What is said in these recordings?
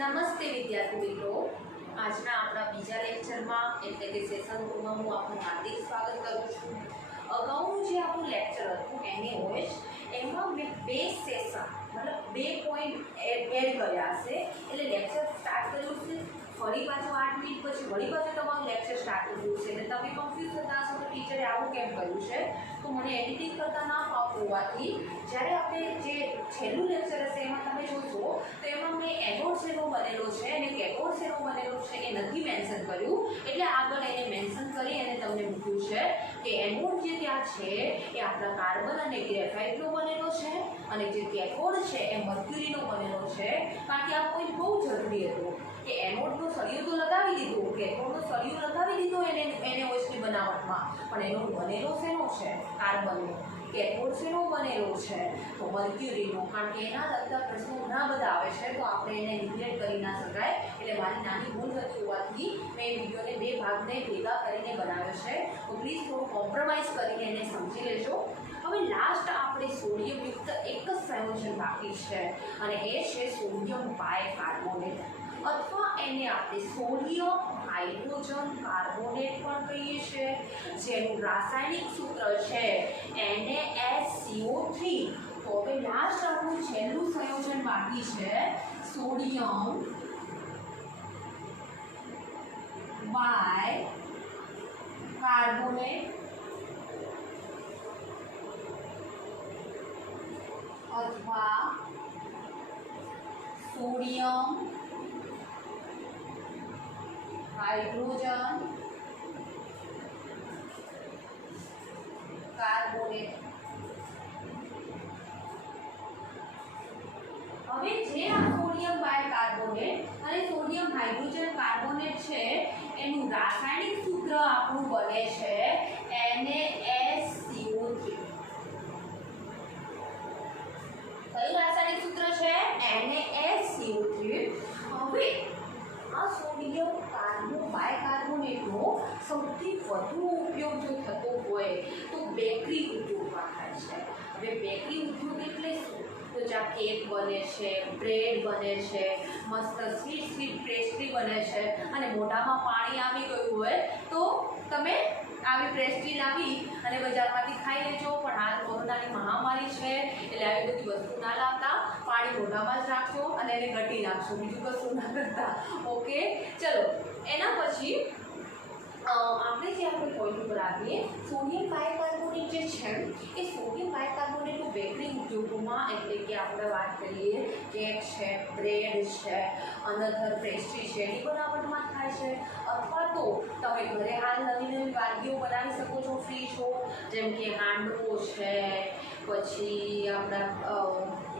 નમસ્તે વિદ્યાર્થી મિત્રો, આજના આપણા બીજા લેક્ચરમાં એટલે કે સેશન 2 માં હું આપનું હાર્દિક સ્વાગત કરું છું। અગાઉનું જે આપણું લેક્ચર હતું એનએઓએચ એમાં મેં બે સેશન મતલબ 2 પોઈન્ટ એડ કર્યા છે, એટલે લેક્ચર સ્ટાર્ટ કર્યું છે। ફરી પાછું 8 મિનિટ પછી વળી પાછું તમારું લેક્ચર સ્ટાર્ટ કર્યું છે એટલે તમે કન્ફ્યુઝ થતા હશો તો ટીચરે આવું કેમ કર્યું છે। તો મને એડિટિંગ કરતા ના ફાવતું હોવાથી જ્યારે આપણે જે છેલ્લું લેક્ચર હશે એમાં તમે જોશો તો એમાં મેં એનોડ શેનો બનેલો છે અને કેથોડ શેનો બનેલો છે એ નથી મેન્શન કર્યું, એટલે આગળ એને મેન્શન કરી અને તમને મૂક્યું છે કે એનોડ જે ત્યાં છે એ આપણા કાર્બન અને ગ્રેફાઇટનો બનેલો છે અને જે કેથોડ છે એ મર્ક્યુરીનો બનેલો છે। કારણ કે આ પોઈન્ટ બહુ જરૂરી હતું કે એનોડનો સળિયો તો લગાવી દીધો, કેથોડનો સળિયો લગાવી દીધો NaOH બનાવટમાં, પણ એનો બનેલો શેનો છે? કાર્બનનો। કેથોડ શેનો બનેલો છે? તો મર્ક્યુરીનો। કારણ કે એના લગતા પ્રશ્નો ઘણા બધા આવે છે તો આપણે એને રિગ્રેટ કરી ના શકાય, એટલે મારી નાની ભૂલ થતી હોવાથી મેં વિડીયોને બે ભાગને ભેગા કરીને બનાવ્યો છે, તો પ્લીઝ થોડું કોમ્પ્રોમાઇઝ કરીને એને સમજી લેજો। હવે લાસ્ટ આપણે સોડિયમયુક્ત એક જ સંયોજન બાકી છે અને એ છે સોડિયમ બાયકાર્બોનેટ, અથવા એને આપણે સોડિયમ હાઇડ્રોજન કાર્બોનેટ પણ કહીએ છીએ, જેનું રાસાયણિક સૂત્ર છે NaSCO3। તો હવે લાસ્ટ આપણું છેલ્લું સંયોજન બાકી છે સોડિયમ બાયકાર્બોનેટ અથવા સોડિયમ હાઇડ્રોજન કાર્બોનેટ। હવે જે આ સોડિયમ બાયકાર્બોનેટ અને સોડિયમ હાઇડ્રોજન કાર્બોનેટ છે એનું રાસાયણિક સૂત્ર આપણું બને છે NaSCO3। કયું રાસાયણિક સૂત્ર છે? NaSCO3। હવે આ સોડિયમ બાયકાર્બોનેટનો સૌથી વધુ ઉપયોગ જો થતો હોય તો બેકરી ઉદ્યોગમાં થાય છે। હવે બેકરી ઉદ્યોગ એટલે શું? તો જ્યાં કેક બને છે, બ્રેડ બને છે, મસ્ત સ્વીટ પેસ્ટ્રી બને છે અને મોઢામાં પાણી આવી ગયું હોય તો તમે આવી પેસ્ટ્રી લાવી અને બજારમાંથી ખાઈ લેજો, પણ હાલ કોરોનાની મહામારી છે એટલે આવી બધી વસ્તુ ના લાવતા, પાણી મોઢામાં જ રાખજો અને એને ગટી નાખશો, બીજું કશું ના કરતા। ઓકે, ચલો એના પછી આપણે જે આપણે પોઈન્ટ ઉપર આવીએ, સોડિયમ બાયકાર્બોનેટ જે છે એ સોડિયમ બાયકાર્બોનેટ બેકરી ઉદ્યોગોમાં એટલે કે આપણે વાત કરીએ કેક છે, બ્રેડ છે, અનધર પેસ્ટ્રી છે એની બનાવટમાં થાય છે, અથવા તો તમે ઘરે હાલ નવી નવી વાનગીઓ બનાવી શકો છો ફ્રી છો, જેમ કે હાંડવો છે, પછી આપણા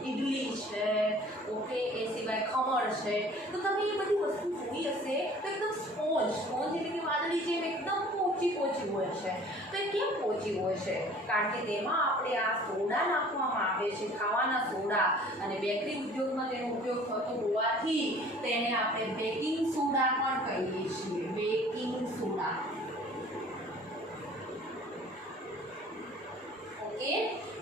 ઇડલી છે, ઓકે, એ સિવાય ખમણ છે। તો તમે એ બધી વસ્તુ જોઈ હશે તો એકદમ સ્પોન્જ એટલે કે વાદળી જેમ એકદમ પોચી હોય છે। તો એ કેમ પોચી હોય છે? કારણ કે તેમાં આપણે આ સોડા નાખવામાં આવે છે, ખાવાના સોડા, અને બેકરી ઉદ્યોગમાં તેનો ઉપયોગ થતો હોવાથી તેને આપણે બેકિંગ સોડા પણ કહીએ છીએ, બેકિંગ સોડા। ઓકે,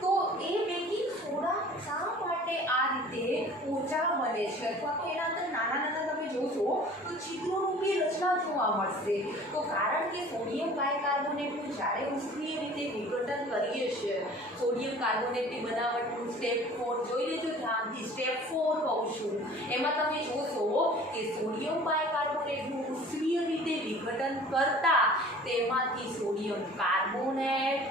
તો એ બેકિંગ સોડા શા માટે આ રીતે પોચા બને છે, અથવા તો એના અંદર નાના નાના તમે જોશો તો છિદ્રોરૂપી રચના જોવા મળશે? તો કારણ કે સોડિયમ બાયકાર્બોનેટનું જ્યારે ઉષ્મીય રીતે વિઘટન કરીએ છીએ, સોડિયમ કાર્બોનેટની બનાવટનું સ્ટેપ 4 જોઈ લેજો ધ્યાનથી, સ્ટેપ 4 કહું છું, એમાં તમે જોશો કે સોડિયમ બાયકાર્બોનેટનું ઉષ્મીય રીતે વિઘટન કરતા તેમાંથી સોડિયમ કાર્બોનેટ,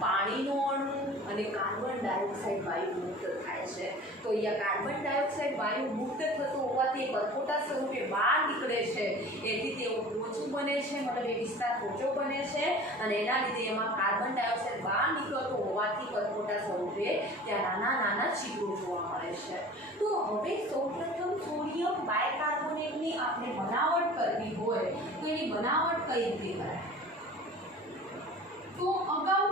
પાણીનો અણુ અને કાર્બન ડાયોક્સાઇડ વાયુ મુક્ત થાય છે। તો અહીંયા કાર્બન ડાયોક્સાઇડ વાયુ મુક્ત થતો હોવાથી પરપોટા સ્વરૂપે બહાર નીકળે છે, એથી તેઓ પોચું બને છે, મતલબ એ વિસ્તાર પોચો બને છે અને એના લીધે એમાં કાર્બન ડાયોક્સાઇડ બહાર નીકળતો હોવાથી પરપોટા સ્વરૂપે ત્યાં નાના નાના છિદ્રો જોવા મળે છે। તો હવે સૌપ્રથમ સોડિયમ બાયકાર્બોનેટની આપણે બનાવટ કરવી હોય તો એની બનાવટ કઈ રીતે કરાય? તો અગાઉ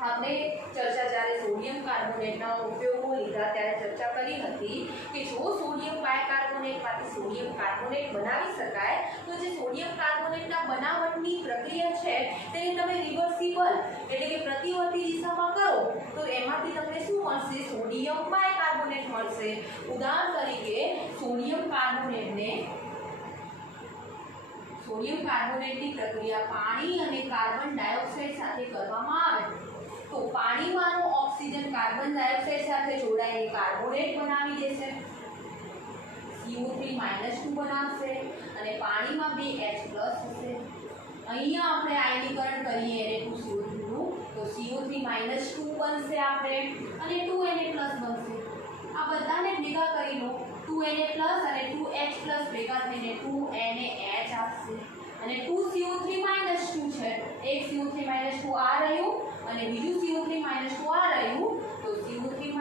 આપણે ચર્ચા જ્યારે સોડિયમ કાર્બોનેટના ઉપયોગો લીધા ત્યારે ચર્ચા કરી હતી કે જો સોડિયમ બાયકાર્બોનેટમાંથી સોડિયમ કાર્બોનેટ બનાવી શકાય તો જે સોડિયમ કાર્બોનેટના બનાવટની પ્રક્રિયા છે તેને તમે રિવર્સિબલ એટલે કે પ્રતિવર્તી દિશામાં કરો તો એમાંથી તમને શું મળશે? સોડિયમ બાયકાર્બોનેટ મળશે. ઉદાહરણ તરીકે સોડિયમ કાર્બોનેટની પ્રક્રિયા પાણી અને કાર્બન ડાયોક્સાઇડ સાથે કરવામાં આવે તો પાણીમાંનો ઓક્સિજન કાર્બન ડાયોક્સાઇડ સાથે જોડાઈને કાર્બોનેટ બનાવી દેશે, CO3 - 2 બનાવશે અને પાણીમાં 2H+ હશે. અહીંયા આપણે આયનીકરણ કરીએ Na2CO3 નું તો CO3 - 2 બનશે આપણે અને 2Na+ બનશે. આ બધાને ભેગા કરી લો 2Na+ અને 2H+ ભેગા થઈને 2NaH આપશે અને 2CO3 - 2 છે. એક CO3 - 2 આ રહ્યું અને બીજું CO3 - 2 આ રહ્યું તો CO3 -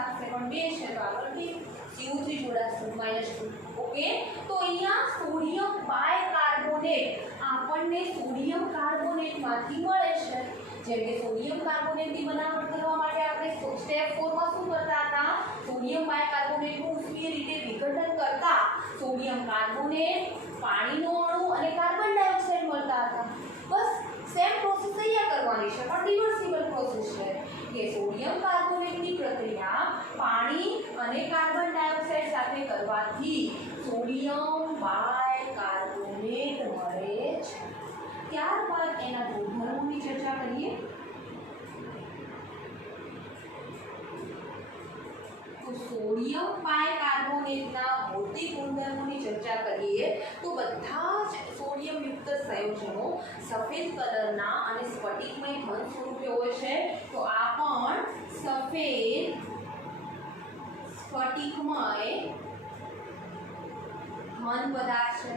આપશે પણ બે છે તો આગળથી CO3 જોડાશે -2. ઓકે, તો અહીંયા સોડિયમ બાયકાર્બોનેટ આપણને સોડિયમ કાર્બોનેટમાંથી મળે છે. જેમ કે સોડિયમ કાર્બોનેટની બનાવટ કરવા માટે આપણે સ્ટેપ 4 માં શું કરતા હતા? સોડિયમ બાયકાર્બોનેટનું ઉષ્મીય રીતે વિઘટન કરતા સોડિયમ કાર્બોનેટ, પાણીનો અણુ અને કાર્બન ડાયોક્સાઇડ મળતા હતા. બસ સેમ પ્રોસેસ અહીંયા કરવાની છે પણ રિવર્સિબલ પ્રોસેસ છે કે સોડિયમ કાર્બોનેટની પ્રક્રિયા પાણી અને કાર્બન ડાયોક્સાઇડ સાથે કરવાથી સોડિયમ બાયકાર્બોનેટ મળે છે. ત્યારબાદ એના ગુણધર્મોની ચર્ચા કરીએ. તો સોડિયમ બાયકાર્બોનેટના ભૌતિક ગુણધર્મોની ચર્ચા કરીએ તો બધા જ સોડિયમ યુક્ત સંયોજનો સફેદ કલરના અને સ્ફટિકમય ઘન સ્વરૂપે હોય છે. તો આ પણ સફેદ સ્ફટિકમય ઘન પદાર્થ છે.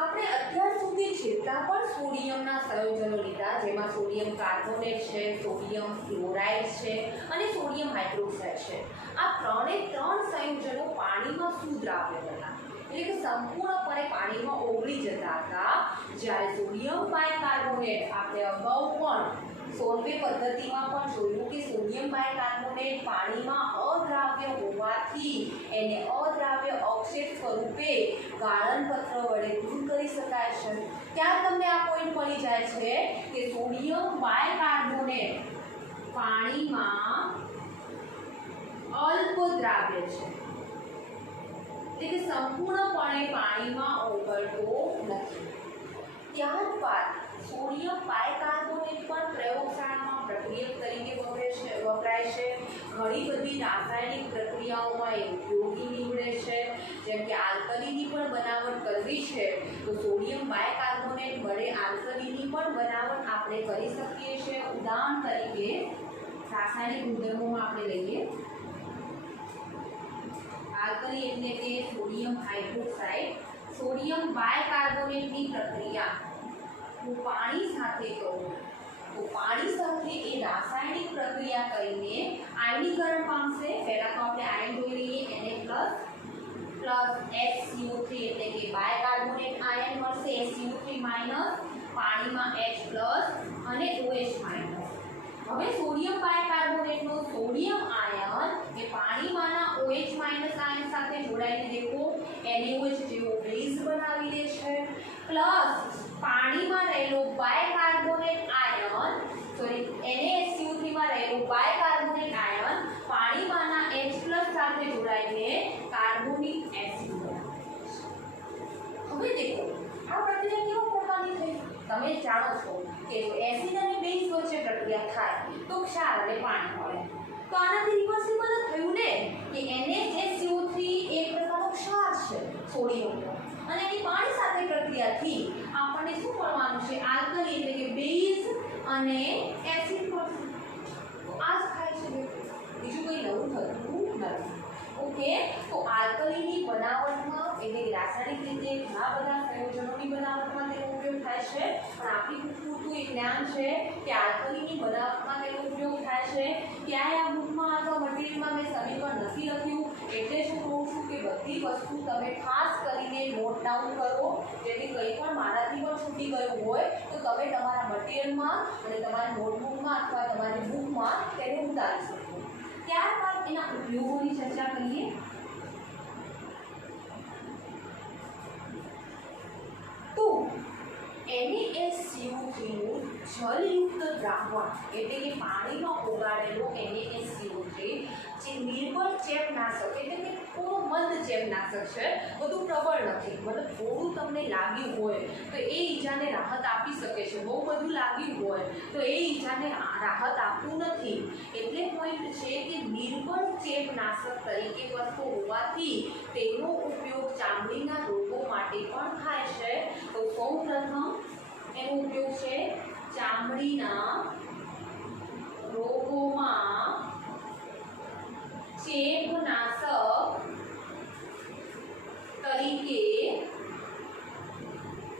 આપણે અત્યાર સુધી જેટલા પણ સોડિયમના સંયોજનો લીધા જેમાં સોડિયમ કાર્બોનેટ છે, સોડિયમ ક્લોરાઇડ છે અને સોડિયમ હાઇડ્રોક્સાઇડ છે, આ ત્રણે ત્રણ સંયોજનો પાણીમાં સુદ્રાવ્ય હતા એટલે કે સંપૂર્ણપણે પાણીમાં ઓગળી જતા હતા. જ્યારે સોડિયમ બાયકાર્બોનેટ આપણે અગાઉ પણ સોલ્વે પદ્ધતિમાં પણ જોયું કે સોડિયમ બાયકાર્બોનેટ પાણીમાં અદ્રાવ્ય હોવાથી એને અદ્રાવ્ય અવક્ષેપ સ્વરૂપે ગાળણપત્ર વડે દૂર કરી શકાય છે. ત્યાં તમને આ પોઈન્ટ મળી જાય છે કે સોડિયમ બાયકાર્બોનેટ પાણીમાં અલ્પ દ્રાવ્ય છે એટલે કે સંપૂર્ણપણે પાણીમાં ઓગળતો નથી. ત્યારબાદ સોડિયમ બાયકાર્બોનેટ પણ પ્રયોગશાળામાં પ્રક્રિયક તરીકે વપરાય છે. ઘણી બધી રાસાયણિક પ્રક્રિયાઓમાં એ ઉપયોગી નીવડે છે. જેમ કે આલ્કલીની પણ બનાવટ કરવી છે તો સોડિયમ બાયકાર્બોનેટ વડે આલ્કલીની પણ બનાવટ આપણે કરી શકીએ છીએ. ઉદાહરણ તરીકે રાસાયણિક ગુણધર્મોમાં આપણે લઈએ આલ્કલી એટલે કે સોડિયમ હાઇડ્રોક્સાઇડ. સોડિયમ બાયકાર્બોનેટની પ્રક્રિયા હું પાણી સાથે કરું તો પાણી સાથે એ રાસાયણિક પ્રક્રિયા કરીને આયનીકરણ પામશે. પહેલા તો આપણે આયન જોઈ લઈએ Na+ HCO3 એટલે કે બાયકાર્બોનેટ આયન મળશે HCO3- પાણીમાં H+ અને OH-. હવે સોડિયમ બાયકાર્બોનેટનો સોડિયમ આયન એ પાણીમાંના OH- આયન સાથે જોડાઈને દેખો NaOH જેવો બેઝ બનાવી દે છે પ્લસ પાણીમાં રહેલો બાયકાર્બોનેટ આયન NaHCO3 માં રહેલો બાયકાર્બોનેટ આયન પાણીમાંના H+ સાથે જોડાઈને કાર્બોનિક એસિડ બનાવે છે. હવે દેખો આ પ્રક્રિયા કેવા પ્રકારની થઈ? તમે જાણો છો કે જો એસિડ અને બેઝ વચ્ચે પ્રક્રિયા થાય તો ક્ષાર અને પાણી મળે. તો આનાથી રિવર્સિબલ જ થયું ને કે NaHCO3 એક પ્રકારનો ક્ષાર છે સોડિયમનો અને એની પાણી સાથે પ્રક્રિયાથી આપણને શું મળવાનું છે? આલ્કલી એટલે કે બેઝ અને એસિડ મળશે. તો આ જ થાય છે, બીજું કંઈ નવું થતું નથી. ઓકે, તો આલ્કલીની બનાવટમાં એટલે કે રાસાયણિક રીતે ઘણા બધા સંયોજનોની બનાવટમાં તેનો ઉપયોગ થાય છે પણ આપણી પૂરતું એક જ્ઞાન છે કે આલ્કલીની બનાવટમાં તેનો ઉપયોગ થાય છે. ક્યાંય આ બુકમાં અથવા મટીરિયલમાં મેં સમીકરણ નથી લખ્યું એટલે શું કહું છું કે બધી વસ્તુ તમે ખાસ કરીને નોટ ડાઉન કરો, જેથી કંઈ પણ મારાથી પણ છૂટી ગયું હોય તો તમે તમારા મટીરિયલમાં અને તમારી નોટબુકમાં અથવા તમારી બુકમાં તેને ઉતારી શકો. ત્યારબાદ એના ઉપયોગોની ચર્ચા કરીએ. તો NaSCO3 નું જલયુક્ત દ્રાવણ એટલે કે પાણીમાં ઓગાળેલો NaSCO3 જે નિર્બળ ચેપનાશક એટલે કે થોડો મંદ ચેપનાશક છે, બધું પ્રબળ નથી, મતલબ થોડું તમને લાગ્યું હોય તો એ ઈજાને રાહત આપી શકે છે, બહુ બધું લાગ્યું હોય તો એ ઈજાને રાહત આપતું નથી. એટલે પોઈન્ટ છે કે નિર્બળ ચેપનાશક તરીકે વસ્તુ હોવાથી તેનો ઉપયોગ ચામડીના રોગો માટે પણ થાય છે. તો સૌપ્રથમ એનો ઉપયોગ છે ચામડીના રોગોમાં ચેપનાશક તરીકે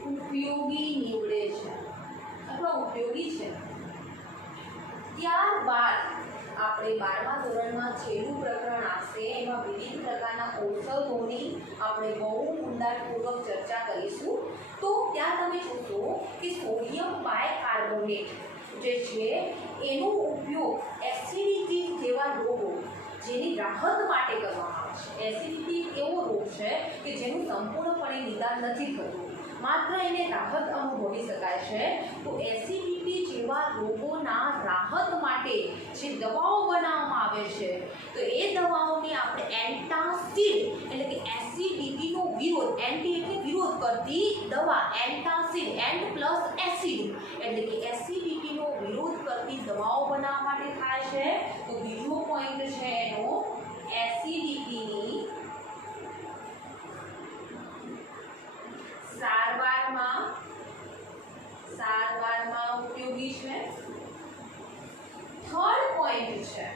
ઉપયોગી નીવડે છે અથવા ઉપયોગી છે. ત્યારબાદ આપણે 12મા ધોરણમાં છેલ્લું પ્રકરણ આવશે, એમાં વિવિધ પ્રકારના ઔષધોની આપણે બહુ ઊંડાણપૂર્વક ચર્ચા કરીશું. તો ત્યાં તમે જોશો કે સોડિયમ બાયકાર્બોનેટ જે છે એનો ઉપયોગ એસિડિટી જેવા રોગો જેની રાહત માટે કરવામાં આવે છે. એસિડિટી એવો રોગ છે કે જેનું સંપૂર્ણપણે નિદાન નથી થતું, માત્ર એને રાહત અનુભવી શકાય છે. તો એસિડિટી જેવા રોગોના રાહત માટે જે દવાઓ બનાવવામાં આવે છે તો એ દવાઓને આપણે એન્ટાસિડ એટલે કે એસિડિટીનો વિરોધ, એન્ટી એટલે વિરોધ કરતી દવા, એન્ટાસિડ એન્ડ પ્લસ એસિડ એટલે કે એસિડિટીનો વિરોધ કરતી દવાઓ બનાવવા માટે થાય છે. તો બીજો પોઈન્ટ છે એનો એસિડિટીની સારવારમાં ઉપયોગી છે. થર્ડ પોઈન્ટ છે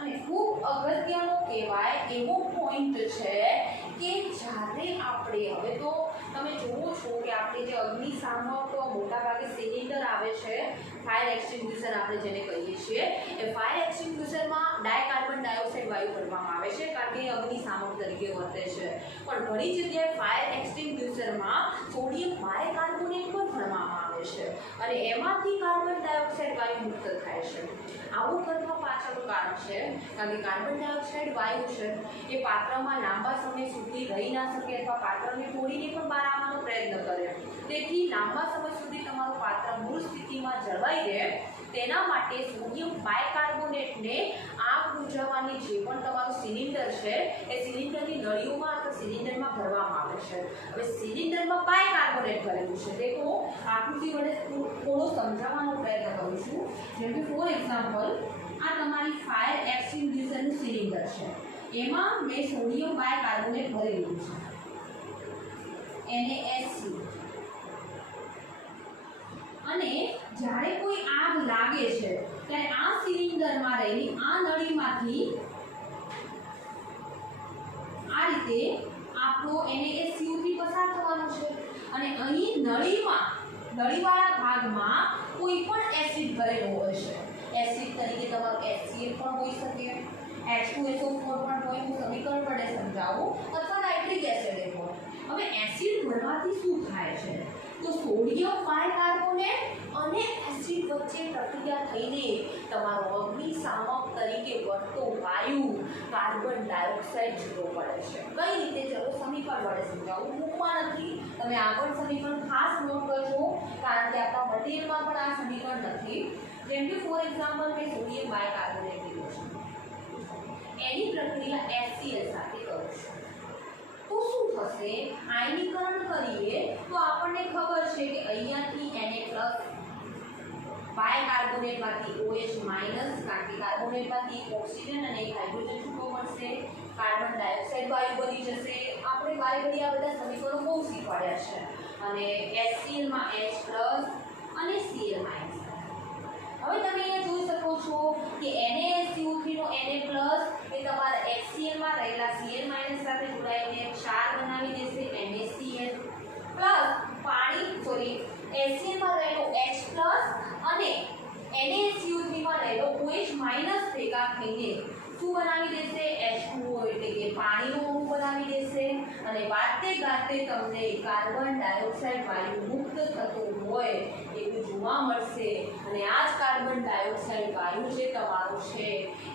અને ખૂબ અગત્યનો કહેવાય એવો પોઈન્ટ છે કે જ્યારે આપણે હવે તો તમે જુઓ છો કે આપણે જે અગ્નિશામક મોટાભાગે સિલિન્ડર આવે છે, ફાયર એક્સટિંગ્યુશર આપણે જેને કહીએ છીએ, એ ફાયર એક્સટિંગ્યુશરમાં ડાયકાર્બન ડાયોક્સાઇડ વાયુ ભરવામાં આવે છે કારણ કે એ અગ્નિશામક તરીકે વર્તે છે. પણ ઘણી જગ્યાએ ફાયર એક્સટિંગ્યુશરમાં સોડિયમ બાયકાર્બોનેટ પણ ભરવામાં આવે છે અને એમાંથી કાર્બન ડાયોક્સાઇડ વાયુ મુક્ત થાય છે. આવું કરવા પાછળનું કારણ છે કારણ કે કાર્બન ડાયોક્સાઇડ વાયુ છે એ પાત્રમાં લાંબા સમય સુધી રહી ના શકે અથવા પાત્રને તોડીને પણ બહાર આવવાનો પ્રયત્ન કરે. તેથી લાંબા સમય સુધી તમારું પાત્ર મૂળ સ્થિતિમાં જળવાઈ રહે તેના માટે સોડિયમ બાયકાર્બોનેટને આગ બુઝાવવાની જે પણ તમારું સિલિન્ડર છે એ સિલિન્ડરની નળીઓમાં અથવા સિલિન્ડરમાં ભરવામાં આવે છે. હવે સિલિન્ડરમાં બાયકાર્બોનેટ ભરેલું છે, દેખો આકૃતિ વડે થોડો સમજાવવાનો પ્રયત્ન કરું છું. જેમ કે ફોર એક્ઝામ્પલ આ તમારી ફાયર એક્સટિંગ્યુશરનું સિલિન્ડર છે, એમાં મેં સોડિયમ બાયકાર્બોનેટ ભરેલું છે NaSCO. અને જ્યારે કોઈ આગ લાગે છે ત્યારે આ સિલિન્ડરમાં રહેલી આ નળીમાંથી આ રીતે આપણો NaSCO3 પસાર થવાનો છે અને અહીં નળીવાળા ભાગમાં કોઈ પણ એસિડ ભરેલો હોય છે. એસિડ તરીકે તમારો HCl પણ હોઈ શકે, H2SO4 પણ હોય, હું સમીકરણ વડે સમજાવું, અથવા નાઇટ્રિક એસિડ હોય. હવે એસિડ ભરવાથી શું થાય છે તો સોડિયમ બાયકાર્બોનેટ અને એસિડ વચ્ચે પ્રક્રિયા થઈને તમારો અગ્નિશામક તરીકે વર્તતો વાયુ કાર્બન ડાયોક્સાઇડ છૂટો પડે છે. કઈ રીતે ચલો સમીકરણ વડે સમજાવું, બુકમાં નથી, તમે આગળ સમીકરણ ખાસ નોટ કરજો કારણ કે આપણા મટીરિયલમાં પણ આ સમીકરણ નથી. જેમ કે ફોર એક્ઝામ્પલ મેં સોડિયમ બાયકાર્બોનેટ લીધો છે, એની પ્રક્રિયા HCl સાથે કરું છું તો શું થશે, આયનીકરણ કરીએ તો આપણને ખબર છે કે અહીંયાથી Na+ બાયકાર્બોનેટમાંથી OH- કારણ કે કાર્બોનેટમાંથી એક ઓક્સિજન અને એક હાઇડ્રોજન છૂટો પડશે, કાર્બન ડાયોક્સાઇડ વાયુ બની જશે. આપણે વારે ઘડી આ બધા સમીકરણો બહુ શીખવાડ્યા છે. અને HCl માં H+ અને Cl-. હવે તમે અહીંયા જોઈ શકો છો કે NaSCO3 નો Na+ એ તમારા HCl માં રહેલા Cl- સાથે જોડાઈને ક્ષાર બનાવી દેશે NaCl પ્લસ HCl માં રહેલો H+ અને NaSCO3 માં રહેલો OH- ભેગા ભેગા થઈને શું બનાવી દેશે? H2O એટલે કે પાણીનું અણુ બનાવી દેશે અને વાતે ગાતે તમને કાર્બન ડાયોક્સાઇડ વાયુ મુક્ત થતું હોય એવું જોવા મળશે અને આ જ કાર્બન ડાયોક્સાઇડ વાયુ જે તમારું છે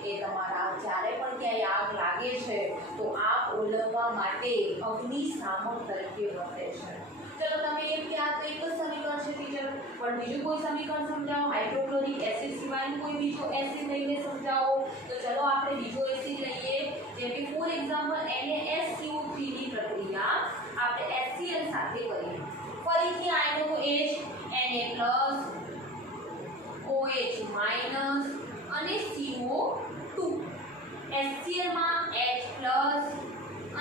એ તમારા જ્યારે પણ ક્યાંય આગ લાગે છે તો આગ ઓલવવા માટે અગ્નિશામક તરીકે વર્તે છે. ચલો તમે એમ કે આ તો એક જ સમીકરણ છે ટીચર, પણ બીજું કોઈ સમીકરણ સમજાવો. હાઇડ્રોક્લોરિક એસિડ સિવાયનું કોઈ બીજો એસિડ લઈને સમજાવો. તો ચલો આપણે બીજો એસિડ લઈએ, જેમ કે ફોર એક્ઝામ્પલ NaSCO3 ની પ્રક્રિયા આપણે HCl સાથે કરીએ. ફરીથી આયનો તો H, Na+, OH- અને CO2. HCl માં H+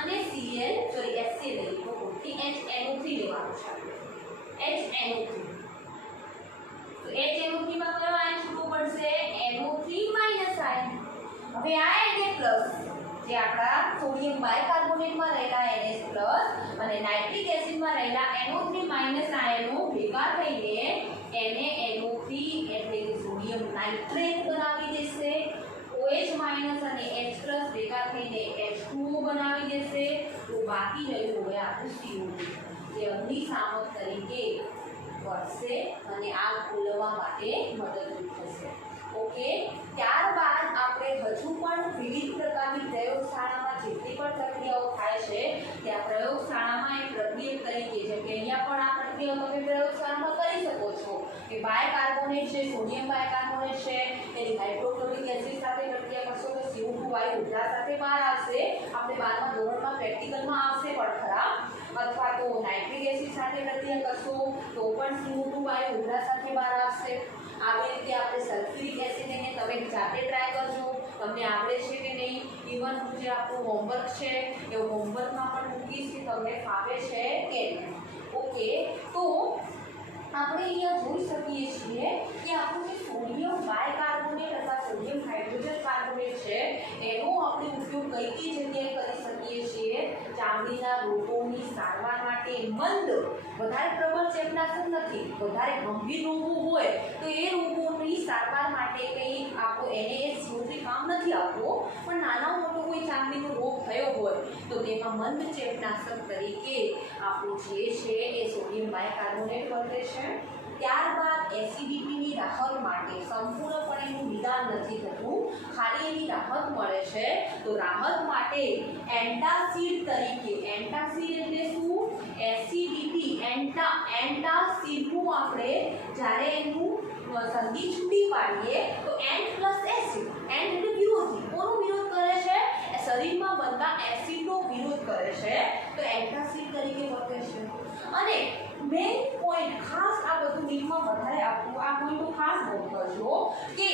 અને HCl લઈએ તો ખોટી HNO3 લેવાનું છે. HNO3 તો HNO3 માં કયો આયન છૂટો પડશે? NO3- ion. હવે આ Na+ જે આપણા સોડિયમ બાયકાર્બોનેટમાં રહેલા NH+ અને નાઇટ્રિક એસિડમાં રહેલા NO3- આયનો ભેગા થઈને NaNO3 એટલે કે સોડિયમ નાઇટ્રેટ બનાવી દેશે. OH- અને H+ ભેગા થઈને H2O બનાવી દેશે. તો બાકી રહ્યું હવે આપણું CO2 જે અગ્નિશામક તરીકે વર્તશે અને આગ ઓલવવા માટે મદદરૂપ થશે. ઓકે, ત્યારબાદ આપણે હજુ પણ વિવિધ પ્રકારની પ્રયોગશાળામાં જેટલી પણ પ્રક્રિયાઓ થાય છે ત્યાં પ્રયોગશાળામાં એ પ્રક્રિયા તરીકે જેમ કે અહીંયા પણ આ પ્રક્રિયા તમે પ્રયોગશાળામાં કરી શકો છો કે બાયકાર્બોનેટ છે, સોડિયમ બાયકાર્બોનેટ છે, એની હાઇડ્રોક્લોરિક એસિડ સાથે પ્રક્રિયા કરશો તો CO2 વાયુ ઉર્જા સાથે બહાર આવશે. આપણે 12મા ધોરણમાં પ્રેક્ટિકલમાં આવશે પણ ખરા. અથવા તો નાઇટ્રિક એસિડ સાથે પ્રક્રિયા કરશો તો પણ CO2 વાયુ ઉર્જા સાથે બહાર આવશે. આવી રીતે આપણે સલ્ફ્યુરિક એસિડ લઈને તમે જાતે ટ્રાય કરજો, તમને આવડે છે કે નહીં. ઇવન જે આપણું હોમવર્ક છે એ હોમવર્કમાં પણ મૂકીશ કે તમને ફાવે છે કે નહીં. ઓકે, તો આપણે અહીંયા જોઈ શકીએ છીએ કે આપણું જે સોડિયમ બાયકાર્બોનેટ અથવા સોડિયમ હાઇડ્રોજન કાર્બોનેટ છે એનો આપણે ઉપયોગ કઈ જગ્યાએ કરી શકીએ છીએ? ચામડીના રોગોની સારવાર માટે મંદ, વધારે પ્રબળ ચેપનાશક નથી, વધારે ગંભીર રોગો હોય તો એ રોગોની સારવાર માટે કંઈ આપણો NaSCO3 કામ નથી આવતો, પણ નાનો મોટો કોઈ ચામડીનો રોગ થયો હોય તો તેમાં મંદ ચેપનાશક તરીકે આપણું જે છે એ સોડિયમ બાયકાર્બોનેટ વર્તે છે. ત્યારબાદ એસિડિટીની રાહત માટે સંપૂર્ણપણે એનું નિદાન નથી થતું, ખાલી એની રાહત મળે છે. તો રાહત માટે એન્ટાસિડ તરીકે, એન્ટાસિડ એટલે શું? એસિડિટી. એન્ટાસિડનું આપણે જ્યારે એનું સંધિ છૂટી પાડીએ તો એન્ટ પ્લસ એસિડ, એન્ટ એટલે વિરોધી. કોનો વિરોધ કરે છે? શરીરમાં બનતા એસિડનો વિરોધ કરે છે. તો એન્ટાસિડ તરીકે વર્તે છે. અને મેઇન પોઈન્ટ ખાસ આ બધું ડીપમાં વધારે આપવું, આ પોઈન્ટ ખાસ નોટ કરજો કે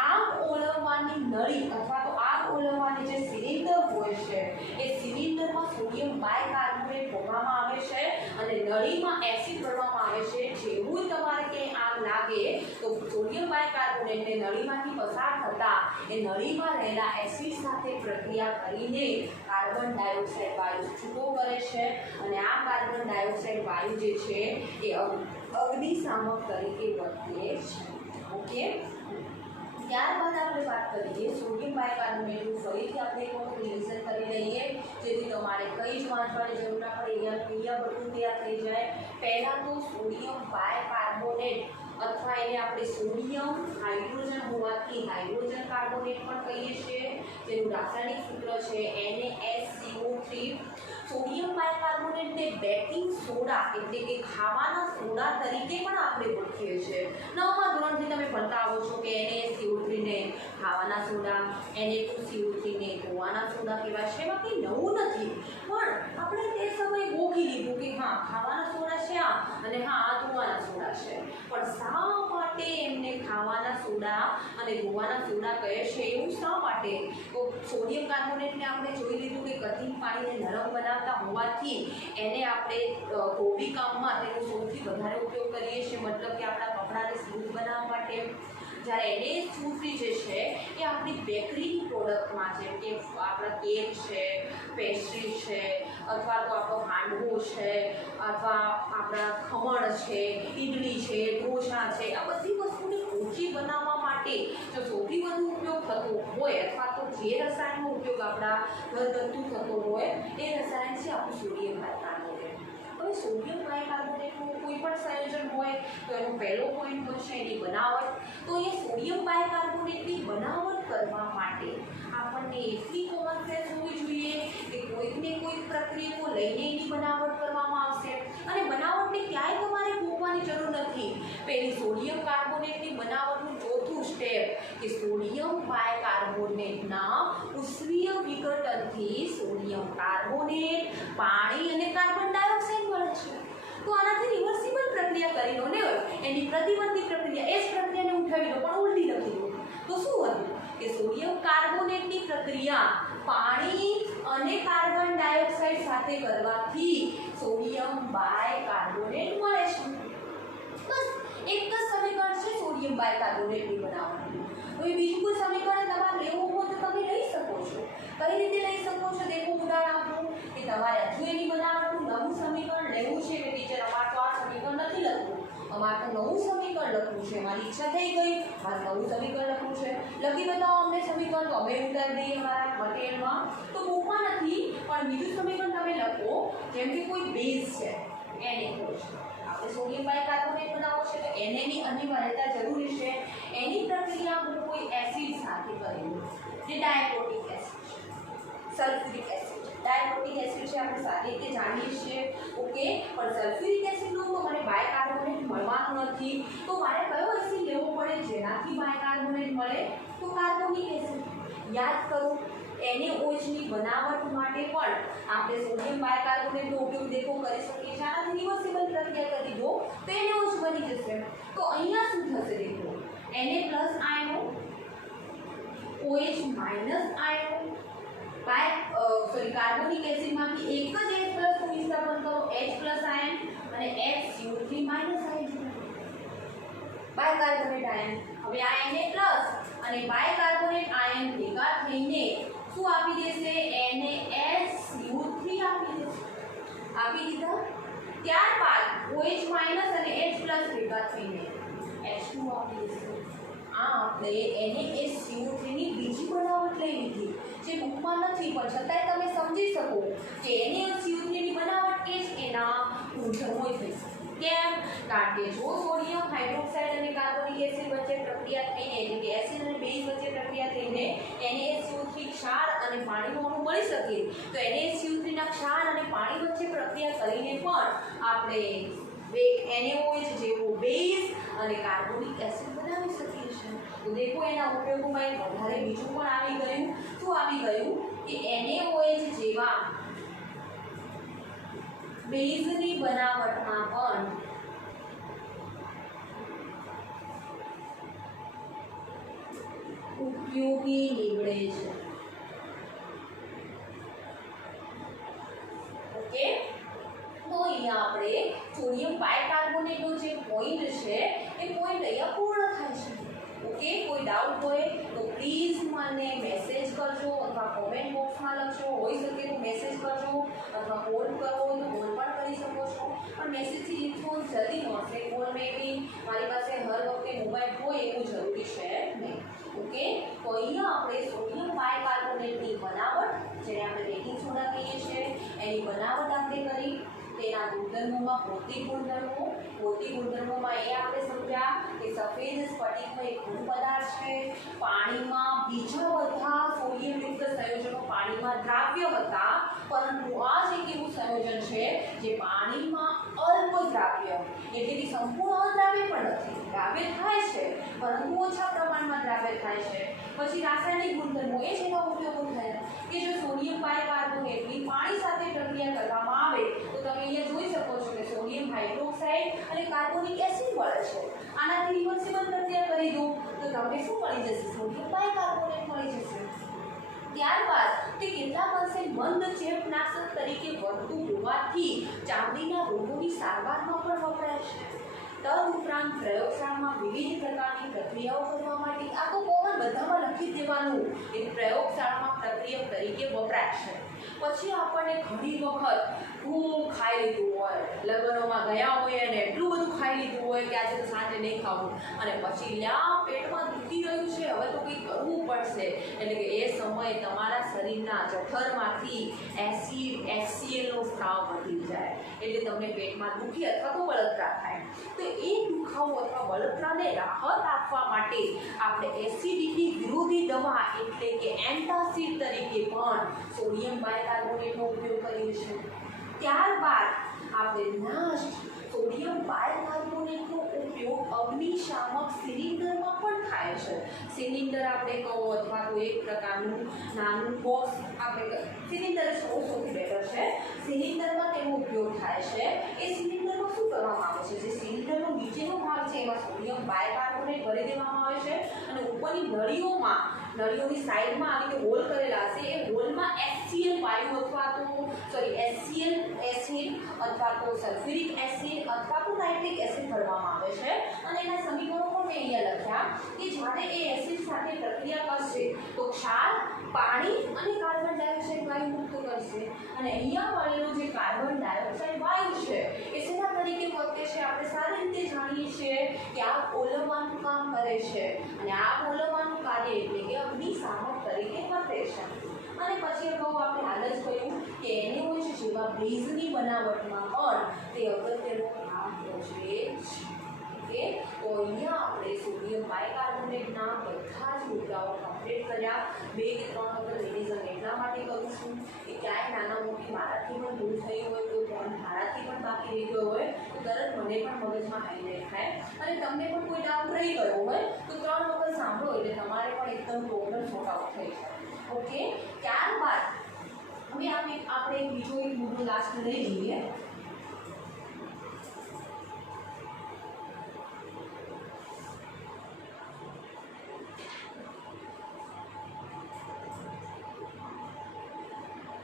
આગ ઓલવવાની નળી અથવા તો આગ ઓલવવાની જે સિલિન્ડર હોય છે એ સિલિન્ડરમાં સોડિયમ બાયકાર્બોનેટ ભરવામાં આવે છે અને નળીમાં એસિડ ભરવામાં આવે છે. જેવું તમારે ક્યાંય આગ લાગે તો સોડિયમ બાયકાર્બોનેટને નળીમાંથી પસાર થતા એ નળીમાં રહેલા એસિડ સાથે પ્રક્રિયા કરીને કાર્બન ડાયોક્સાઇડ વાયુ છૂટો કરે છે અને આ કાર્બન ડાયોક્સાઇડ વાયુ જે છે એ અગ્નિશામક તરીકે વર્તે છે. ઓકે, ત્યારબાદ આપણે વાત કરીએ સોડિયમ બાયકાર્બોનેટનું. ફરીથી આપણે એક વખત રિવિઝન કરી લઈએ જેથી તમારે કંઈ જ વાંચવાની જરૂર ના પડે, અહીંયા બધું તૈયાર થઈ જાય. પહેલાં તો સોડિયમ બાયકાર્બોનેટ અથવા એને આપણે સોડિયમ હાઇડ્રોજન હોવાથી હાઇડ્રોજન કાર્બોનેટ પણ કહીએ છીએ, જેનું રાસાયણિક સૂત્ર છે NaSCO3. સોડિયમ બાયકાર્બોનેટને બેકિંગ સોડા એટલે કે ખાવાના સોડા તરીકે પણ આપણે ઓળખીએ છીએ. 9મા ધોરણથી તમે ભણતા આવો છો કે NaSCO3 ને ખાવાના સોડા, Na2CO3 ને ધોવાના સોડા કહેવાય છે. એમાં કંઈ નવું નથી, પણ આપણે તે સમયે ગોખી લીધું કે હા ખાવાના સોડા છે આ અને હા આ ધોવાના સોડા છે. પણ શા માટે એમને ખાવાના સોડા અને ધોવાના સોડા કહે છે? એવું શા માટે? તો સોડિયમ કાર્બોનેટને આપણે જોઈ લીધું કે કઠિન પાણીને નરમ બનાવતા હોવાથી એને આપણે ધોબી કામમાં તેનો સૌથી વધારે ઉપયોગ કરીએ છીએ, મતલબ કે આપણા કપડાને સ્મૂથ બનાવવા માટે. જ્યારે NaSCO3 જે છે એ આપણી બેકરીની પ્રોડક્ટમાં જેમ કે આપણા કેક છે, પેસ્ટ્રી છે, અથવા તો આપણો હાંડવો છે, અથવા આપણા ખમણ છે, ઈડલી છે, ઢોસા છે, આ બધી વસ્તુને ઓછી બનાવવા માટે જો સૌથી વધુ ઉપયોગ થતો હોય હોય અથવા તો જે રસાયણનો ઉપયોગ આપણા ઘરગથ્થુ થતો હોય એ રસાયણ છે આપણું સોડિયમ બાયકાર્બોનેટ. હવે સોડિયમ બાયકાર્બોનેટનું કોઈ પણ સંયોજન હોય તો એનો પહેલો પોઈન્ટ હશે એની બનાવટ. તો એ સોડિયમ બાયકાર્બોનેટની બનાવટ કરવા માટે આપણને એટલી કોમન સેન્સ હોવી જોઈએ કે કોઈક ને કોઈક પ્રક્રિયાઓ લઈને એની બનાવટ કરવામાં આવશે. અને બનાવટને ક્યાંય તમારે મૂકવાની જરૂર નથી. પહેલી સોડિયમ કાર્બોનેટની બનાવટનું ચોથું સ્ટેપ કે સોડિયમ બાયકાર્બોનેટના ઉષ્મીય વિઘટનથી સોડિયમ કાર્બોનેટ, પાણી અને કાર્બન ડાયોક્સાઇડ મળે છે. તો આનાથી રિવર્સિબલ પ્રક્રિયા કરી લો ને, એની પ્રતિબંધિત પ્રક્રિયા એ જ પ્રક્રિયાને ઉઠાવી લો પણ ઉલટી લખી દો તો શું હતું કે સોડિયમ કાર્બોનેટની પ્રક્રિયા પાણી અને કાર્બન ડાયોક્સાઇડ સાથે કરવાથી સોડિયમ બાયકાર્બોનેટ મળે છે. બસ એક જ સમીકરણ છે સોડિયમ બાયકાર્બોનેટની બનાવટનું. હવે બીજું કોઈ સમીકરણ તમારે લેવું હોય તો તમે લઈ શકો છો. કઈ રીતે લઈ શકો છો દેખો ઉદાહરણ આપું કે તમારે હજુ એની બનાવટનું નવું સમીકરણ લેવું છે કે ટીચર અમારે તો આ સમીકરણ નથી લખવું, અમારે તો નવું સમીકરણ લખવું છે, મારી ઈચ્છા થઈ ગઈ મારે નવું સમીકરણ લખવું છે, લખી બતાવો અમને સમીકરણ તો અમે ઉતારી દઈએ અમારા મટીરિયલમાં. તો બુકમાં નથી પણ બીજું સમીકરણ તમે લખો જેમ કે કોઈ બેઝ છે એને કહો છો આપણે સોડિયમ બાયકાર્બોનેટ બનાવવો છે તો એની અનિવાર્યતા જરૂરી છે. એની પ્રક્રિયા હું કોઈ એસિડ સાથે કરેલું જે ડાયક્રોટિક એસિડ છે, સલ્ફ્યુરિક એસિડ છે. ડાયક્રોટિક એસિડ છે આપણે સારી રીતે જાણીએ છીએ ઓકે, પણ સલ્ફ્યુરિક એસિડનું તો મને બાયકાર્બોનેટ મળવાનું નથી. તો મારે કયો એસિડ લેવો પડે જેનાથી બાયકાર્બોનેટ મળે? તો કાર્બોનિક એસિડ. યાદ કરો NaOH ની બનાવટ માટે પણ આપણે સોડિયમ બાયકાર્બોનેટનો ઉપયોગ દેખો કરી શકીએ છીએ. આનાથી રિવર્સિબલ પ્રક્રિયા કરી દો તો NaOH બની જશે. તો અહીંયા શું થશે દેખો Na+ આયનો OH- આયનો કાર્બોનિક એસિડમાંથી એક જ H+ નું વિસ્થાપન કરો H+ આયન અને HCO3- આયન બાયકાર્બોનેટ આયન. હવે આ Na+ અને બાયકાર્બોનેટ આયન ભેગા થઈને શું આપી દેશે? NaSCO3 આપી દેશે. આપી દીધા. ત્યારબાદ OH- અને H+ ભેગા થઈને H2 આપી દેશે. આ આપણે NaSCO3 ની બીજી બનાવટ લઈ લીધી જે બુકમાં નથી પણ છતાંય તમે સમજી શકો કે NaSCO3 ની બનાવટ એ જ એના ગુણધર્મો થઈ શકે. કેમ? કારણ કે જો સોડિયમ હાઇડ્રોક્સાઇડ અને કાર્બોનિક એસિડ વચ્ચે પ્રક્રિયા થઈને એટલે કે એસિડ અને બેઝ વચ્ચે પ્રક્રિયા થઈને NaSCO3 ક્ષાર અને પાણીનું અણુ મળી શકે તો NaSCO3 ના ક્ષાર અને પાણી વચ્ચે પ્રક્રિયા કરીને પણ આપણે NaOH જેવો બેઝ અને કાર્બોનિક એસિડ બનાવી શકીએ છીએ. તો દેખો એના ઉપયોગોમાં વધારે બીજું પણ આવી ગયું. શું આવી ગયું કે NaOH જેવા બેઝની બનાવટમાં પણ ઉપયોગી નીવડે છે. ઓકે, તો અહીંયા આપણે સોડિયમ બાયકાર્બોનેટનો જે પોઈન્ટ છે એ પોઈન્ટ અહીંયા પૂર્ણ થાય છે. ઓકે, કોઈ ડાઉટ હોય તો પ્લીઝ મને મેસેજ કરજો અથવા કોમેન્ટ બોક્સમાં લખજો. હોઈ શકે તો મેસેજ કરજો અથવા કોલ કરો તો કોલ પણ કરી શકો છો. પણ મેસેજથી રિસ્પોન્સ જલ્દી મળશે. કોલ મે બી મારી પાસે હર વખતે મોબાઈલ હોય એવું જરૂરી છે નહીં. ઓકે, તો અહીંયા આપણે સોડિયમ બાયકાર્બોનેટની બનાવટ જેને આપણે બેકિંગ સોડા કહીએ છીએ એની બનાવટ આપણે કરી. તેના ગુણધર્મોમાં ભૌતિક ગુણધર્મોમાં એ આપણે સમજ્યા કે સફેદ સ્ફટિકનો એક ઘન પદાર્થ છે. પાણીમાં બીજા બધા સોડિયમયુક્ત સંયોજનો પાણીમાં દ્રાવ્ય હતા પરંતુ આ જ એક એવું સંયોજન છે જે પાણીમાં અલ્પ દ્રાવ્ય એટલે કે સંપૂર્ણ અદ્રાવ્ય પણ નથી. દ્રાવ્ય થાય છે પરંતુ ઓછા પ્રમાણમાં દ્રાવ્ય થાય છે. પછી રાસાયણિક ગુણધર્મો એ જ એના ઉપયોગો થયા કે જો સોડિયમ બાયકાર્બોનેટની પાણી સાથે પ્રક્રિયા કરવામાં આવે તો તમે અહીંયા જોઈ શકો છો કે સોડિયમ હાઇડ્રોક્સાઇડ અને કાર્બોનિક એસિડ મળે છે. આનાથી રિવર્સિબલ પ્રક્રિયા કરી દો તો તમને શું મળી જશે? સોડિયમ બાયકાર્બોનેટ મળી જશે. ત્યારબાદ તે કેટલાક અંશે મંદ ચેપનાશક તરીકે વર્તું હોવાથી ચામડીના રોગોની સારવારમાં પણ વપરાય છે. તદુપરાંત પ્રયોગશાળામાં વિવિધ પ્રકારની પ્રક્રિયાઓ કરવા માટે આ તો કોમન પ્રમાણ બધામાં લખી દેવાનું. એ પ્રયોગશાળામાં પ્રક્રિયા તરીકે વપરાય છે. પછી આપણને ઘણી વખત ખૂબ ખાઈ લીધું હોય, લગ્નોમાં ગયા હોય અને એટલું બધું ખાઈ લીધું હોય કે આજે તો સાંજે નહીં ખાવું, અને પછી લ્યા પેટમાં દુખી રહ્યું છે, હવે તો કંઈક કરવું પડશે. એટલે કે એ સમયે તમારા શરીરના જઠરમાંથી HCl નો સ્ત્રાવ વધી જાય, એટલે તમને પેટમાં દુખી અથવા તો બળતરા થાય. તો એ દુખાવો અથવા બળતરાને રાહત આપવા માટે આપણે એસિડિટી વિરોધી દવા એટલે કે એન્ટાસિડ તરીકે પણ સોડિયમ બાયકાર્બોનેટનો ઉપયોગ કરીએ છીએ. ત્યારબાદ આપણે સોડિયમ બાયકાર્બોનેટનો ઉપયોગ અગ્નિશામક સિલિન્ડરમાં પણ થાય છે. સિલિન્ડર આપણે કહો અથવા તો એક પ્રકારનું નાનું બોક્સ આપણે સિલિન્ડર સૌથી બેટર છે. સિલિન્ડરમાં તેનો ઉપયોગ થાય છે. એ સિલિન્ડરમાં શું કરવામાં આવે છે? જે સિલિન્ડરનો નીચેનો ભાગ છે એમાં સોડિયમ બાયકાર્બોનેટ ભરી દેવામાં આવે છે અને ઉપરની નળીઓની સાઈડમાં આવી રીતે હોલ કરેલા હશે. એ હોલમાં HCl વાયુ અથવા તો HCl એસિડ અથવા તો સલ્ફ્યુરિક એસિડ અથવા તો નાઇટ્રિક એસિડ ભરવામાં આવે છે. અને એના સમીકરણો પણ મેં અહીંયા લખ્યા કે જ્યારે એ એસિડ સાથે પ્રક્રિયા કરશે તો ક્ષાર, પાણી અને કાર્બન ડાયોક્સાઇડ વાયુ મુક્ત કરશે. અને અહીંયા મળેલો જે કાર્બન ડાયોક્સાઇડ વાયુ છે એ શેના તરીકે વર્તે છે? આપણે સારી રીતે જાણીએ છીએ કે આ ઓલવવાનું કામ કરે છે, અને આ ઓલવવાનું કાર્ય એટલે કે અગ્નિશામક તરીકે વર્તે છે. અને પછી અગાઉ આપણે હાલ જ કહ્યું કે NaOH જેવા બેઝની બનાવટમાં પણ તે અગત્યનો ભાગ ભજવે છે. તો અહીંયા આપણે સોડિયમ બાયકાર્બોનેટના બધા જ મુદ્દાઓ કમ્પ્લીટ કર્યા. 2 કે 3 વખત રિવિઝન એટલા માટે કરું છું કે ક્યાંય નાના મોટી મારાથી પણ ભૂલ થઈ હોય, તો મારાથી પણ બાકી રહી ગયો હોય તો તરત મને પણ મગજમાં હાઈલાઇટ થાય, અને તમને પણ કોઈ ડાઉટ રહી ગયો હોય તો 3 વખત સાંભળો એટલે તમારે પણ એકદમ પ્રોબ્લેમ સોર્ટ આઉટ થઈ જાય. ઓકે, ત્યારબાદ હવે આપણે બીજો એક મુદ્દો લાસ્ટ લઈ લઈએ.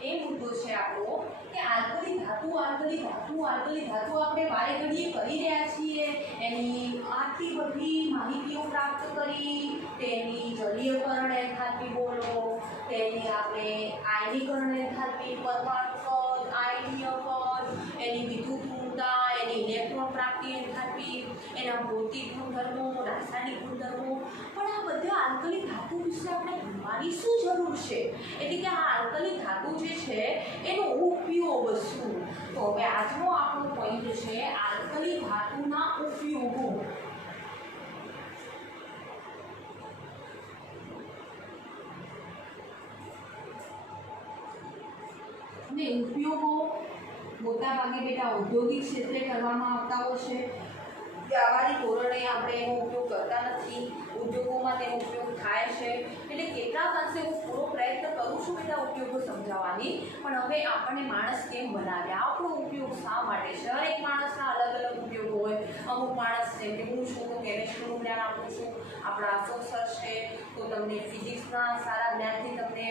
એ મુદ્દો છે આપણો કે આલ્કલી ધાતુ આપણે વારે ઘડીએ કરી રહ્યા છીએ. એની આટલી બધી માહિતીઓ પ્રાપ્ત કરી, તેની જલીયકરણ એન્થાલ્પી બોલો, તેની આપણે આયનીકરણ એન્થાલ્પી, પરમાણુ કદ, આયનીય કદ, એની વિદ્યુત ઊર્જા, એની ઇલેક્ટ્રોન પ્રાપ્તિ એન્થાલ્પી, એના ભૌતિક ગુણધર્મો, રાસાયણિક ગુણધર્મો. પણ આ બધા આલ્કલી ધાતુ વિશે આપણે ભણવાની શું જરૂર છે? એટલે કે આ આલ્કલી ધાતુ જે છે એનો ઉપયોગ શું? તો હવે આજનો આપણો પોઈન્ટ છે આલ્કલી ધાતુના ઉપયોગો. અને ઉપયોગો મોટાભાગે બેટા ઔદ્યોગિક ક્ષેત્રે કરવામાં આવતા હોય છે. વ્યાવહારિક ધોરણે આપણે એનો ઉપયોગ કરતા નથી. ઉદ્યોગોમાં તેનો ઉપયોગ થાય છે. એટલે કેટલાક અંશે હું પૂરો પ્રયત્ન કરું છું બેટા ઉપયોગો સમજાવવાની, પણ હવે આપણને માણસ કેમ બનાવ્યા, આપણો ઉપયોગ શા માટે છે? હરેક માણસના અલગ અલગ ઉપયોગ હોય. અમુક માણસ જેમ કે હું છું તો કેમેસ્ટ્રીનું જ્ઞાન આપું છું, આપણા અશોક સર છે તો તમને ફિઝિક્સના સારા જ્ઞાનથી તમને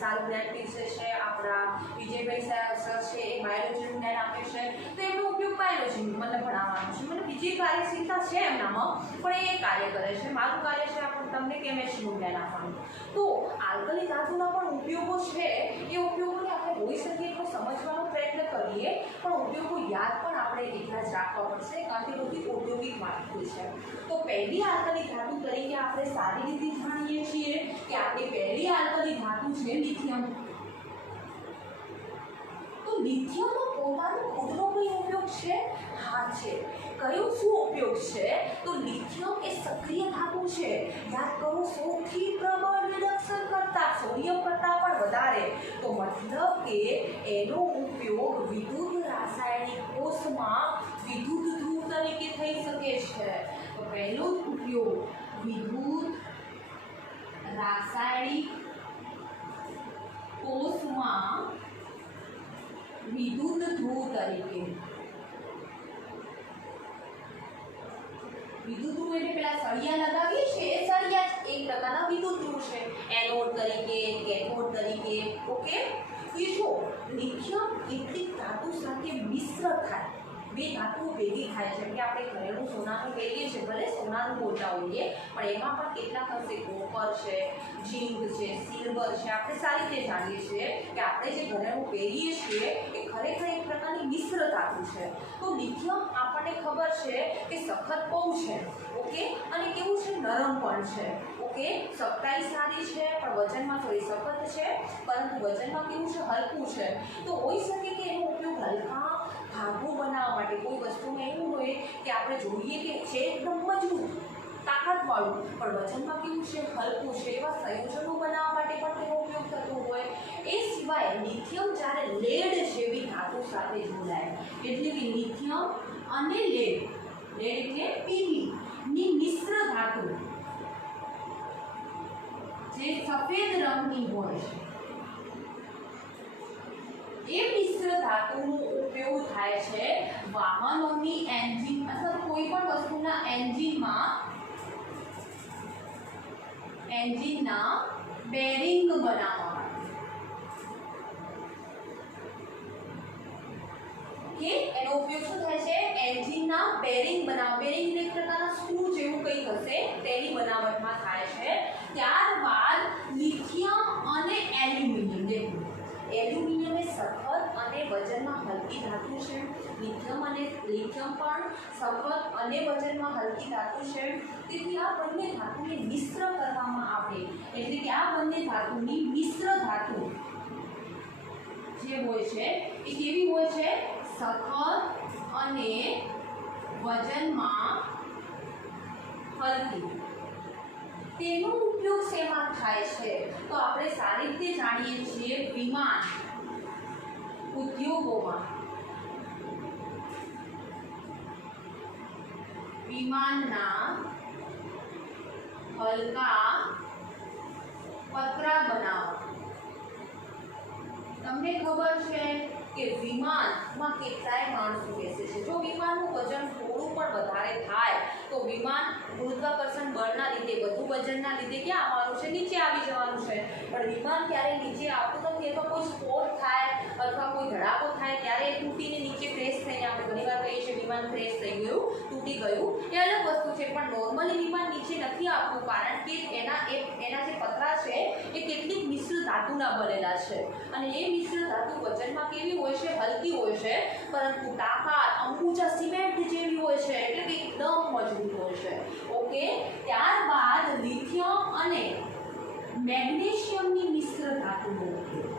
સારું જ્ઞાન પીરસે છે. આપણા વિજયભાઈ સર છે એ બાયોલોજીનું જ્ઞાન આપે છે, તો એમનો ઉપયોગ બાયોલોજી મને ભણાવવાનું છે. મને બીજી કાર્યશીલતા છે એમનામાં, પણ એ કાર્ય કરે છે. મારું કાર્ય છે આપણું તમને કેમેસ્ટ્રીનું જ્ઞાન આપવાનું. તો આલ્કલી ધાતુના પણ ઉપયોગો છે. એ ઉપયોગોને આપણે હોઈ શકીએ એટલો સમજવાનો પ્રયત્ન કરીએ, પણ ઉપયોગો યાદ પણ આપણે એટલા જ રાખવા પડશે, કારણ કે બધી ઔદ્યોગિક માહિતી છે. તો પહેલી આલ્કલી ધાતુ તરીકે આપણે સારી રીતે જાણીએ છીએ કે આપણી પહેલી આલ્કલી ધાતુ છે લિથિયમ. તો લિથિયમનો પોતાનો ખુદનો કોઈ ઉપયોગ છે? હા છે. કયો શું ઉપયોગ છે? તો લિથિયમ એ સક્રિય ધાતુ છે. યાદ કરો, સૌથી પ્રબળ રિડક્શન કરતા સોડિયમ કરતાં પણ વધારે. તો મતલબ કે એનો ઉપયોગ વિદ્યુત રાસાયણિક કોષમાં વિદ્યુત ધ્રુવ તરીકે થઈ શકે છે. તો પહેલો ઉપયોગ વિદ્યુત રાસાયણિક કોષમાં વિદ્યુત ધ્રુવ તરીકે. વિદ્યુત ધ્રુવ એટલે પેલા સળિયા લગાવીએ છીએ, એ સળિયા જ એક પ્રકારના વિદ્યુત ધ્રુવ છે. એનોડ તરીકે, કેથોડ તરીકે. ઓકે, બીજો લિથિયમ કેટલીક ધાતુ સાથે મિશ્ર થાય. બે ધાતુઓ ભેગી થાય છે કે આપણે ઘરેલું સોનાનું કહીએ છીએ, ભલે સોનાનું બોલતા હોઈએ પણ એમાં પણ કેટલાક હશે, કોપર છે, ઝીંક છે, સિલ્વર છે. આપણે સારી રીતે જાણીએ છીએ કે આપણે જે ઘરેલું પહેરીએ છીએ એ ખરેખર એક પ્રકારની મિશ્ર ધાતુ છે. તો લિથિયમ આપણને ખબર છે કે સખત બહુ છે, ઓકે, અને કેવું છે, નરમ પણ છે, ઓકે. સખ્તાઈ સારી છે પણ વજનમાં થોડી સખત છે, પરંતુ વજનમાં કેવું છે, હલકું છે. તો હોઈ શકે કે એનો ઉપયોગ હલકા ધાતુ બનાવવા માટે, કોઈ વસ્તુમાં એવું હોય કે આપણે જોઈએ કે છે એકદમ મજબૂત તાકાતવાળું પણ વજનમાં કેવું છે, હલકું છે, એવા સંયોજનો બનાવવા માટે પણ તેનો ઉપયોગ થતો હોય. એ સિવાય લિથિયમ જ્યારે લેડ જેવી ધાતુ સાથે જોડાય, એટલે કે લિથિયમ અને લેડ એટલે પીવી ની મિશ્ર ધાતુ જે સફેદ રંગની હોય છે, એ મિશ્ર ધાતુનો ઉપયોગ થાય છે વાહનોની એન્જિન અથવા કોઈ પણ વસ્તુના એન્જિનના બેરિંગ બનાવવા માટે. કે એનો ઉપયોગ શું થાય છે, એન્જિનના બેરિંગ બનાવવા, બેરિંગ એક પ્રકારના સ્ક્રૂ જેવું કંઈક હશે તેની બનાવટમાં થાય છે. ત્યારબાદ લિથિયમ અને એલ્યુમિનિયમ. દેખો, એલ્યુમિનિયમ એ સખત અને વજનમાં હલકી ધાતુ છે. લિથિયમ પણ સખત અને વજનમાં હલકી ધાતુ છે. તેથી આ બંને ધાતુને મિશ્ર કરવામાં આવે, એટલે કે આ બંને ધાતુની મિશ્ર ધાતુ જે હોય છે એ કેવી હોય છે, સખત અને વજનમાં હલકી. તેનો ઉપયોગ શેમાં થાય છે, તો આપણે સારી રીતે જાણીએ છીએ વિમાન ઉદ્યોગોમાં. વિમાનના હલકા પતરા બનાવવા. તમને ખબર છે કે વિમાનમાં કેટલાય માણસો બેસે છે. જો વિમાનનું વજન થોડું પણ વધારે થાય તો વિમાન ગુરુત્વાકર્ષણ બળના લીધે, વધુ વજનના લીધે ક્યાં આવવાનું છે, નીચે આવી જવાનું છે. પણ વિમાન ક્યારે નીચે આવતું નથી, અથવા કોઈ સ્ફોટ થાય અથવા કોઈ ધડાકો થાય ત્યારે તૂટીને નીચે ક્રેશ થઈને, આપણે ઘણીવાર કહીએ છીએ વિમાન ક્રેશ થઈ ગયું, તૂટી ગયું, એ અલગ વસ્તુ છે. પણ નોર્મલી વિમાન નીચે નથી આવતું, કારણ કે એના જે પતરા છે એ કેટલીક મિશ્ર ધાતુના બનેલા છે. અને એ મિશ્ર ધાતુ વજનમાં કેવી હોય છે, હલકી હોય છે, પરંતુ તાકાત અંબુજા સિમેન્ટ જેવી હોય છે, એટલે કે એકદમ મજબૂત હોય છે, ઓકે. ત્યારબાદ લિથિયમ અને મેગ્નેશિયમની મિશ્ર ધાતુનો ઉપયોગ,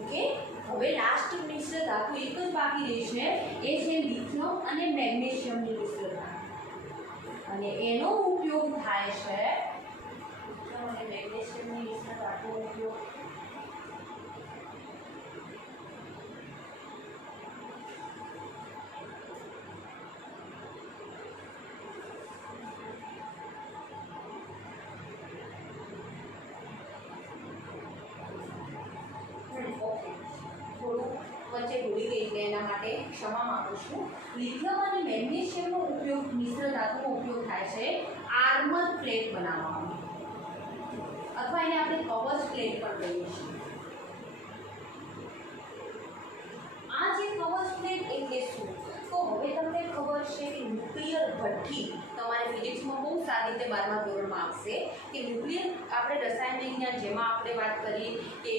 ઓકે. હવે લાસ્ટ મિશ્ર ધાતુ એક જ બાકી રહી છે, એ છે લિથિયમ અને મેગ્નેશિયમની મિશ્ર ધાતુ. અને એનો ઉપયોગ થાય છે લિથિયમ અને મેગ્નેશિયમની મિશ્ર ધાતુનો ઉપયોગ વચ્ચે ભૂલી ગઈ એટલે એના માટે ક્ષમા માંગુ છું. લિથિયમ અને મેગ્નેશિયમનો ઉપયોગ, મિશ્ર ધાતુનો ઉપયોગ થાય છે આર્મર પ્લેટ બનાવવામાં, અથવા એને આપણે કવચ પ્લેટ પણ કહીએ છીએ. આ જે કવચ પ્લેટ એટલે શું, તો હવે તમને ખબર છે કે ન્યુક્લિયર ભઠ્ઠી તમારે ફિઝિક્સમાં બહુ સારી રીતે 12મા ધોરણમાં આવશે કે ન્યુક્લિયર, આપણે રસાયણ વિજ્ઞાન જેમાં આપણે વાત કરી કે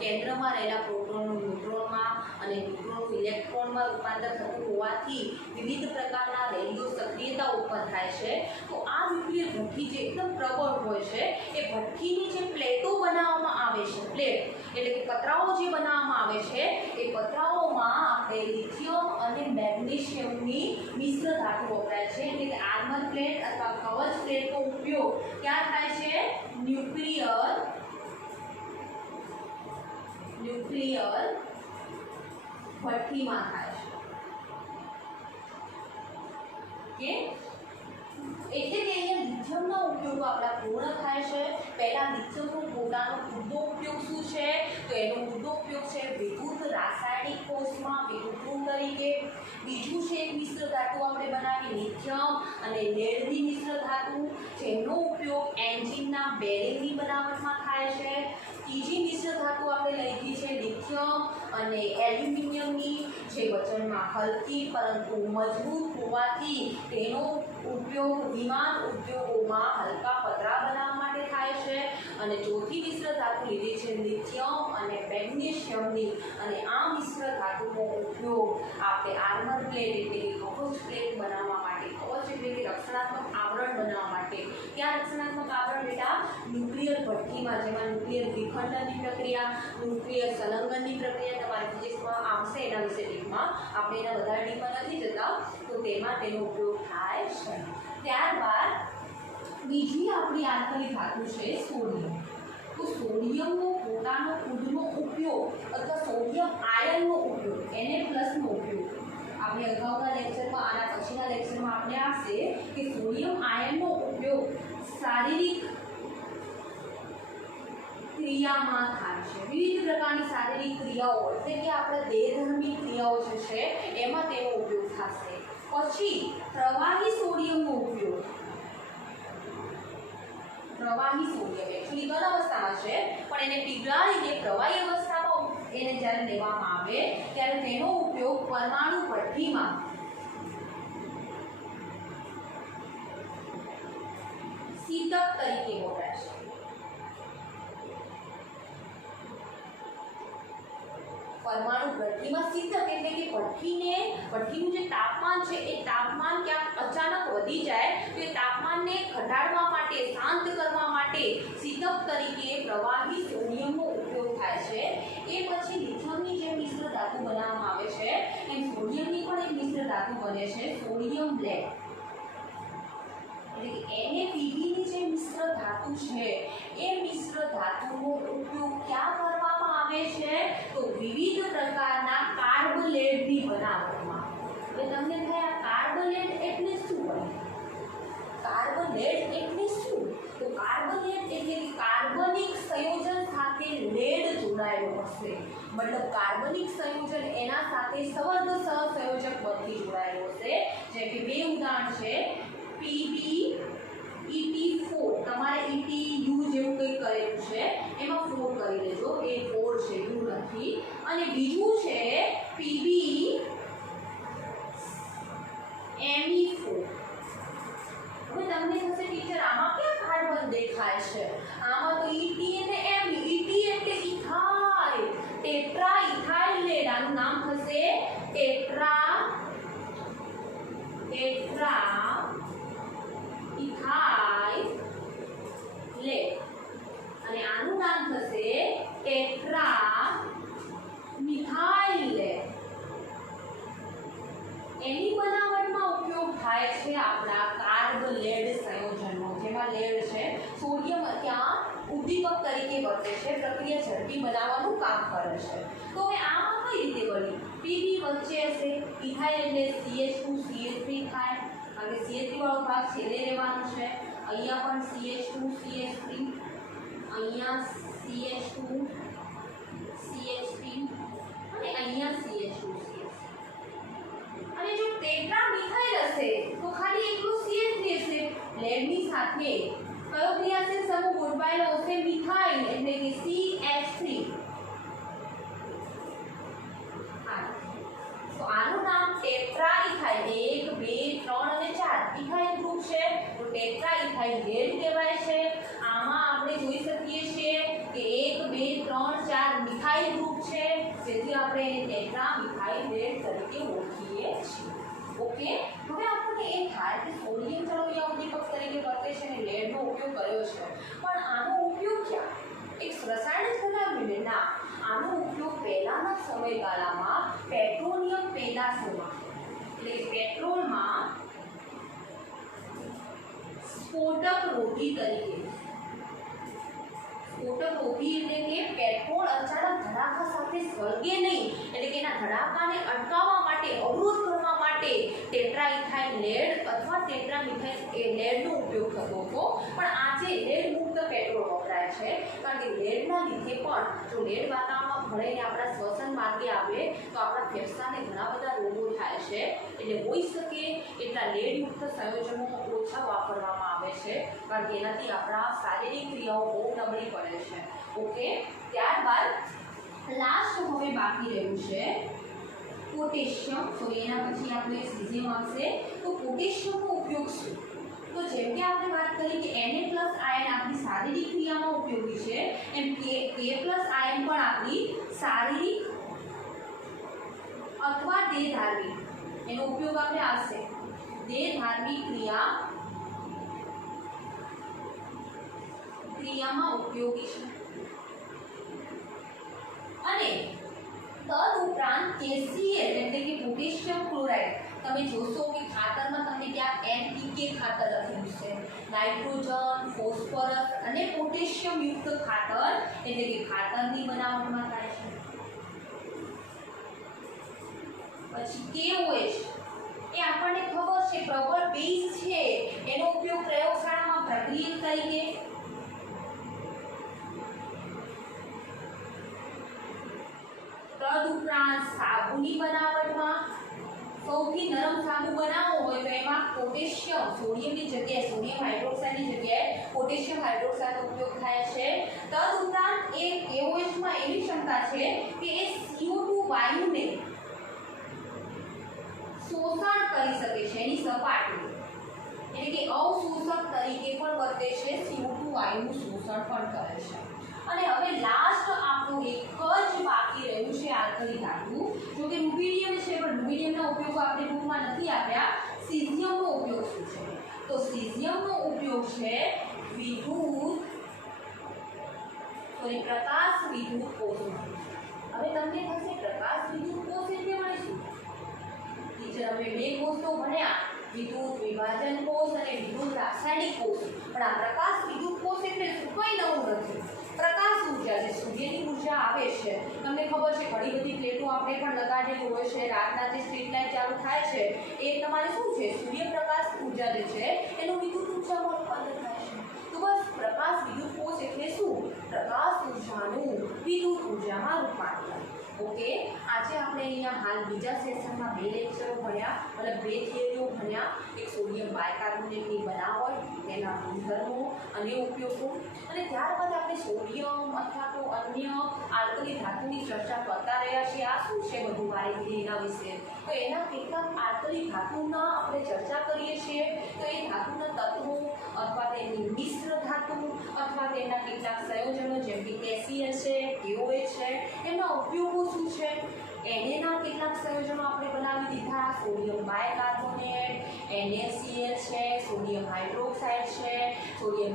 કેન્દ્રમાં રહેલા પ્રોટોનનું ન્યુટ્રોનમાં અને ન્યુટ્રોનનું ઇલેક્ટ્રોનમાં રૂપાંતર થતું હોવાથી વિવિધ પ્રકારના રેડિયો સક્રિયતા ઉત્પન્ન થાય છે. તો આ ન્યુક્લિયર ભઠ્ઠી જે એકદમ પ્રબળ હોય છે, એ ભઠ્ઠીની જે પ્લેટો બનાવવામાં આવે છે, પ્લેટ એટલે કે પતરાઓ જે બનાવવામાં આવે છે, એ પતરાઓમાં આપણે લિથિયમ અને મેગ્નેશિયમની મિશ્ર ધાતુ વપરાય છે, એટલે કે આર્મર પ્લેટ અથવા કવચ પ્લેટનો ઉપયોગ ક્યાં થાય છે, ન્યુક્લિયર ભઠ્ઠીમાં થાય છે, કે એટલે કે અહીંયા લિથિયમનો ઉપયોગ આપણા પૂર્ણ થાય છે. પહેલા લિથિયમનો પોતાનો મુદ્દો ઉપયોગ શું છે, તો એનો મુદ્દો ઉપયોગ છે વિદ્યુત રાસાયણિક કોષમાં વિદ્યુત તરીકે. બીજું છે એક મિશ્ર ધાતુ આપણે બનાવી લિથિયમ અને લેડની મિશ્ર ધાતુ, જેનો ઉપયોગ એન્જિનના બેરિંગની બનાવટમાં થાય છે. ત્રીજી મિશ્ર ધાતુ આપણે લીધી છે લિથિયમ અને એલ્યુમિનિયમની, જે વજનમાં હલકી પરંતુ મજબૂત હોવાથી તેનો ઉપયોગ વિમાન ઉદ્યોગોમાં હલકા પતરા બનાવવા માટે થાય છે. અને ચોથી મિશ્ર ધાતુ લીધી છે લિથિયમ અને મેગ્નેશિયમની, અને આ મિશ્ર ધાતુનો ઉપયોગ આપણે આર્મર પ્લેટ એટલે કે કવચ પ્લેટ બનાવવા માટે, કવચ એટલે કે રક્ષણાત્મક આવરણ બનાવવા માટે. ત્યાં રક્ષણાત્મક આવરણ બેટા ન્યુક્લિયર ભઠ્ઠીમાં, જેમાં ન્યુક્લિયર વિખંડનની પ્રક્રિયા, ન્યુક્લિયર સંલગ્નની પ્રક્રિયા તમારે ફિઝિક્સમાં આવશે, એના વિશે ડીપમાં આપણે એના વધારે ડીપમાં નથી જતા, તો તેમાં તેનો ઉપયોગ થાય છે. ત્યારબાદ બીજી આપણી આલ્કલી ધાતુ છે સોડિયમ. તો સોડિયમનો પોતાનો ખુદનો ઉપયોગ અથવા સોડિયમ આયનનો ઉપયોગ, Na+ નો ઉપયોગ આપણે અગાઉના લેક્ચરમાં, આના પછીના લેક્ચરમાં આપણે આવશે કે સોડિયમ આયનનો ઉપયોગ શારીરિક ક્રિયામાં થાય છે. વિવિધ પ્રકારની શારીરિક ક્રિયાઓ એટલે કે આપણા દેહધર્મી ક્રિયાઓ જે છે એમાં તેનો ઉપયોગ થશે. પછી પ્રવાહી સોડિયમનો ઉપયોગ, પ્રવાહી સોડિયમ એકચ્યુઅલી ઘન અવસ્થામાં છે, પણ એને પીગળાવીને પ્રવાહી અવસ્થામાં એને જ્યારે લેવામાં આવે ત્યારે તેનો ઉપયોગ પરમાણુ ભઠ્ઠીમાં શીતક તરીકે વપરાય છે. પરમાણુ ભઠ્ઠીમાં શીતક એટલે કે ભઠ્ઠીનું જે તાપમાન છે એ તાપમાન ક્યાંક અચાનક વધી જાય તો એ તાપમાનને ઘટાડવા માટે, શાંત કરવા માટે શીતક તરીકે પ્રવાહી સોડિયમનો ઉપયોગ થાય છે. એ પછી લિથિયમની જે મિશ્ર ધાતુ બનાવવામાં આવે છે એમ સોડિયમની પણ એક મિશ્ર ધાતુ બને છે સોડિયમ બ્લેક. એટલે કે NaPbની જે મિશ્ર ધાતુ છે એ મિશ્ર ધાતુનો ઉપયોગ ક્યાં કરવામાં આવે છે? તો વિવિધ પ્રકારના કાર્બલેટની બનાવટમાં. હવે તમને થાય આ કાર્બલેટ એટલે શું બને? કાર્બલેટ એટલે શું? તો કાર્બલેટ એટલે કે કાર્બનિક સંયોજન સાથે લેડ જોડાયેલો હશે. મતલબ કાર્બનિક સંયોજન એના સાથે સવર્ગ સહસંયોજક બનથી જોડાયેલો હશે. જેમ કે બે ઉદાહરણ છે PbEt4. તમારે EtU જેવું કંઈક કરેલું છે એમાં 4 કરી લેજો, એ 4 છે, U નથી. અને બીજું છે PbMe4. હવે તમને થશે ટીચર આમાં ક્યાં કાર્બન દેખાય છે? આમાં તો ET અને Me. ET એટલે ઇથાઇલ, ટેટ્રા ઇથાઇલ લેડ. આનું નામ થશે ટેટ્રા ઇથાઇલ લેડ, અને આનું નામ થશે ટેટ્રા મિથાઇલ લેડ. એની બનાવટમાં ઉપયોગ થાય છે આપણા કાર્બલેડ સંયોજનનો, જેમાં લેડ છે. સોડિયમ ત્યાં ઉદ્દીપક તરીકે વર્તે છે, પ્રક્રિયા ઝડપી બનાવવાનું કામ કરે છે. તો હવે આમાં કઈ રીતે બની? Pb વચ્ચે હશે, ઇથાઇલ એટલે CH2 CH3 થાય, કારણ કે CH3 વાળો ભાગ છેલ્લે રહેવાનો છે. અહીંયા પણ CH2 CH3, અહીંયા CH2 CH3 અને અહીંયા CH2 CH3. અને જો ટેટ્રા મિથાઇલ હશે તો ખાલી એકલું CH3 હશે. લેડની સાથે કયો ક્રિયાશીલ સમૂહ ગોઠવાયેલો હશે? મિથાઇલ એટલે કે CH3. તો આનું નામ ટેટ્રા ઇથાઇલ. 1 2 3 અને 4 ઇથાઇલ ગ્રુપ છે, તો ટેટ્રા ઇથાઇલ લેડ કહેવાય છે. આમાં આપણે જોઈ શકીએ છીએ કે 1 2 3 4 મિથાઇલ ગ્રુપ છે, જેથી આપણે એને ટેટ્રા મિથાઇલ લેડ તરીકે ઓળખીએ છીએ. ઓકે, હવે આપણને એ થાય કે સોડિયમ ચલો અહીંયા ઉદ્દીપક તરીકે વર્તે છે અને લેડનો ઉપયોગ કર્યો છે, પણ આનો ઉપયોગ ક્યાં? એક રસાયણ જ બનાવ્યું? ના, આનો ઉપયોગ પહેલાના સમયગાળામાં પેટ્રોલિયમ પેદાશોમાં, એટલે પેટ્રોલમાં સ્ફોટક રોકી તરીકે. સ્ફોટક રોકી એટલે કે પેટ્રોલ અચાનક ધડાકા સાથે સળગે નહીં, એટલે કે એના ધડાકાને અટકાવવા માટે, અવરોધ કરવા માટે ટેટ્રા ઇથાઇલ લેડ અથવા ટેટ્રા મિથાઇલ લેડનો ઉપયોગ થતો હતો. પણ આજે લેડ મુક્ત પેટ્રોલ વપરાય છે, કારણ કે લેડના લીધે પણ જો લેડ વાતાવરણમાં ભળીને આપણા શ્વસન માર્ગે આવે તો આપણા ફેફસાને ઘણા બધા રોગો થાય છે. એટલે હોઈ શકે એટલા લેડયુક્ત સંયોજનો ઓછા વાપરવામાં આવે છે, કારણ કે એનાથી આપણા શારીરિક ક્રિયાઓ બહુ નબળી પડે છે. ઓકે, ત્યારબાદ લાસ્ટ હવે બાકી રહ્યું છે પોટેશિયમ. તો એના પછી આપણે સીઝિયમ આવશે. તો પોટેશિયમનો ઉપયોગ શું? તો જેમ કે આપણે વાત કરી કે Na+ આયન આપણી શારીરિક ક્રિયામાં ઉપયોગી છે, એમ K+ આયન પણ આપણી શારીરિક અથવા દેહધાર્મિક એનો ઉપયોગ આપણે આવશે. દેહધાર્મિક ક્રિયામાં ઉપયોગી છે. અને તદુપરાંત KCl એટલે કે પોટેશિયમ ક્લોરાઇડ તમે જોશો કે ખાતરમાં તમને ત્યાં NPK ખાતર લખેલું છે. નાઇટ્રોજન, ફોસ્ફરસ અને પોટેશિયમ યુક્ત ખાતર એટલે કે ખાતરની બનાવટમાં થાય છે. પછી KOH એ આપણને ખબર છે પ્રબળ બેઝ છે, એનો ઉપયોગ પ્રયોગશાળામાં પ્રક્રિયક તરીકે તદુપરાંત સાબુની બનાવટમાં સૌથી નરમ સાબુ બનાવવો હોય તો એમાં પોટેશિયમ સોડિયમની જગ્યાએ સોડિયમ હાઇડ્રોક્સાઇડની જગ્યાએ પોટેશિયમ હાઇડ્રોક્સાઇડનો ઉપયોગ થાય છે. તદુપરાંત એ KOHમાં એવી ક્ષમતા છે કે એ CO2 વાયુને શોષણ કરી શકે છે. એની સપાટી એટલે કે અવશોષક તરીકે પણ વર્તે છે, CO2 વાયુનું શોષણ પણ કરે છે. અને હવે લાસ્ટ આપણું એક જ બાકી રહ્યું છે આલ્કલી ધાતુ. જો કે રુબિડિયમ છે, પણ રુબિડિયમના ઉપયોગો આપણે બુકમાં નથી આપ્યા. સીઝિયમનો ઉપયોગ શું છે? તો સીઝિયમનો ઉપયોગ છે પ્રકાશ વિદ્યુત કોષમાં. હવે તમને થશે પ્રકાશ વિદ્યુત કોષ એટલે મને શું? ટીચર અમે બે કોષ તો ભણ્યા, વિદ્યુત વિભાજન કોષ અને વિદ્યુત રાસાયણિક કોષ, પણ આ પ્રકાશ વિદ્યુત કોષ એટલે શું? કંઈ નવું નથી. પ્રકાશ ઉર્જા જે સૂર્યની ઉર્જા આવે છે, તમને ખબર છે ઘણી બધી પ્લેટો આપણે પણ લગાડેલી હોય છે. રાતના જે સ્ટ્રીટ લાઇટ ચાલુ થાય છે એ તમારે શું છે? સૂર્યપ્રકાશ ઉર્જા જે છે એનું વિદ્યુત ઉર્જામાં રૂપાંતર થાય છે. તો બસ પ્રકાશ વિદ્યુત કોષ એટલે શું? પ્રકાશ ઉર્જાનું વિદ્યુત ઉર્જામાં રૂપાંતર. ઓકે, આજે આપણે અહીંયા હાલ બીજા સેશનમાં 2 લેક્ચરો ભણ્યા, મતલબ 2 થિયરીઓ ભણ્યા. એક સોડિયમ બાયકાર્બોનેટની બનાવટ, તેના ગુણધર્મો અને ઉપયોગો, અને ત્યારબાદ આપણે સોડિયમ અથવા તો અન્ય આલ્કલી ધાતુની ચર્ચા કરતા રહ્યા છીએ. આ શું છે બધું માહિતી એના વિશે? તો એના કેટલાક આલ્કલી ધાતુના આપણે ચર્ચા કરીએ છીએ. તો એ ધાતુના તત્વો અથવા તેની મિશ્ર ધાતુ અથવા તેના કેટલાક સંયોજનો જેમ કે KCl છે, KOH છે, એમના ઉપયોગો શું છે? Na કેટલાક સંયોજનો આપણે બનાવી દીધા. સોડિયમ બાયકાર્બોનેટ, NaCl છે, સોડિયમ હાઇડ્રોક્સાઇડ છે, સોડિયમ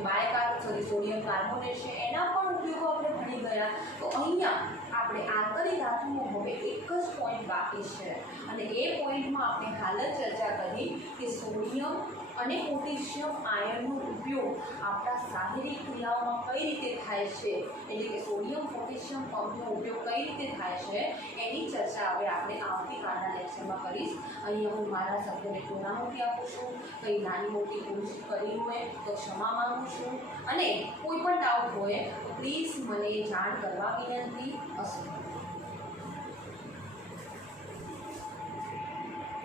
કાર્બોનેટ છે, એના પણ ઉપયોગો આપણે ભણી ગયા. તો અહીંયા આપણે આલ્કલી ધાતુનો હવે એક જ પોઈન્ટ બાકી છે, અને એ પોઈન્ટમાં આપણે હાલ જ ચર્ચા કરી કે સોડિયમ અને પોટેશિયમ આયનનો ઉપયોગ આપણા શારીરિક ક્રિયાઓમાં કઈ રીતે થાય છે, એટલે કે સોડિયમ પોટેશિયમ પંપનો ઉપયોગ કઈ રીતે થાય છે એની ચર્ચા હવે આપણે આવતીકાલના લેક્ચરમાં કરીશ. અહીંયા હું મારા શબ્દોને પૂર્ણાહુતિ આપું છું. કંઈ નાની મોટી ભૂલ કરી હોય તો ક્ષમા માંગુ છું, અને કોઈ પણ ડાઉટ હોય તો પ્લીઝ મને જાણ કરવા વિનંતી. અસ્તુ.